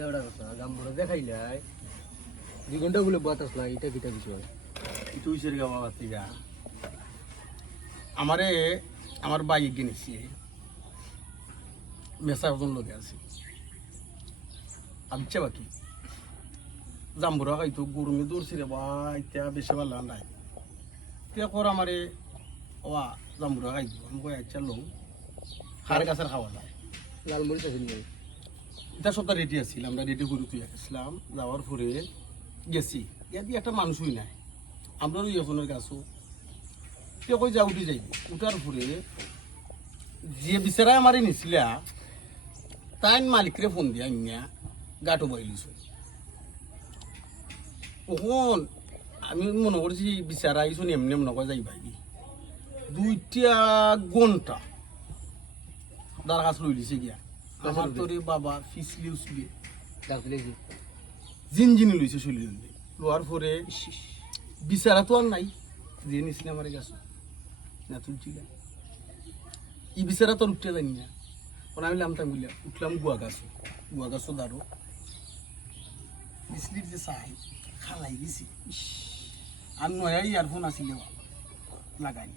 এটা ওটা কথা জাম্বুরা দেখাইলাই 2 ঘন্টা বলে বাতাস লাগে এটা কিটা বিষয় তুই সের গাওয়া বাতিগা আমারে আমার বাইক কিনেছি মেসা ওজন লগে আছে আমি বাকি জাম্বুরা খাইতো গরমে দৌড়ছি রে বা ইত্যা বেশি ভালো নাই তে কর আমারে ওয়া জাম্বুরা খাইতো আমি কই আচ্ছা লো খার গাছের খাওয়া যায় লাল মরিচ আছে নি এটা সবটা রেডি আছিল আমরা রেডি করে তুই আসলাম যাওয়ার পরে গেছি ইয়াদি একটা মানুষই নাই আমরা ইয়ফোনের গাছও কে কই যা উঠে যাইব উঠার পরে যে বিচারায় আমারে নিছিলা তাই মালিকরে ফোন দিয়া ইন্যা গাটো বইলিছ কখন আমি মনে করছি বিচারাইছো এমনি মনে করে যাই ভাইবি 2টা ঘন্টা দার গাছ লই লিছে গিয়া আমার তোরে বাবা ফিসলি উসলি ডাকলে কি জিনজিনি লইছে চলি লোয়ার পরে বিচারা তো আর নাই যে নিছিল আমার গাছ না তুলছি গা ই বিচারা তোর উঠতে জানি না ওনা আমি লামতাম বললাম উঠলাম গুয়া গাছও দাঁড়ো বিসলির যে চাই খালাই দিছি আর নয়া ইয়ারফোন আসিলে লাগাই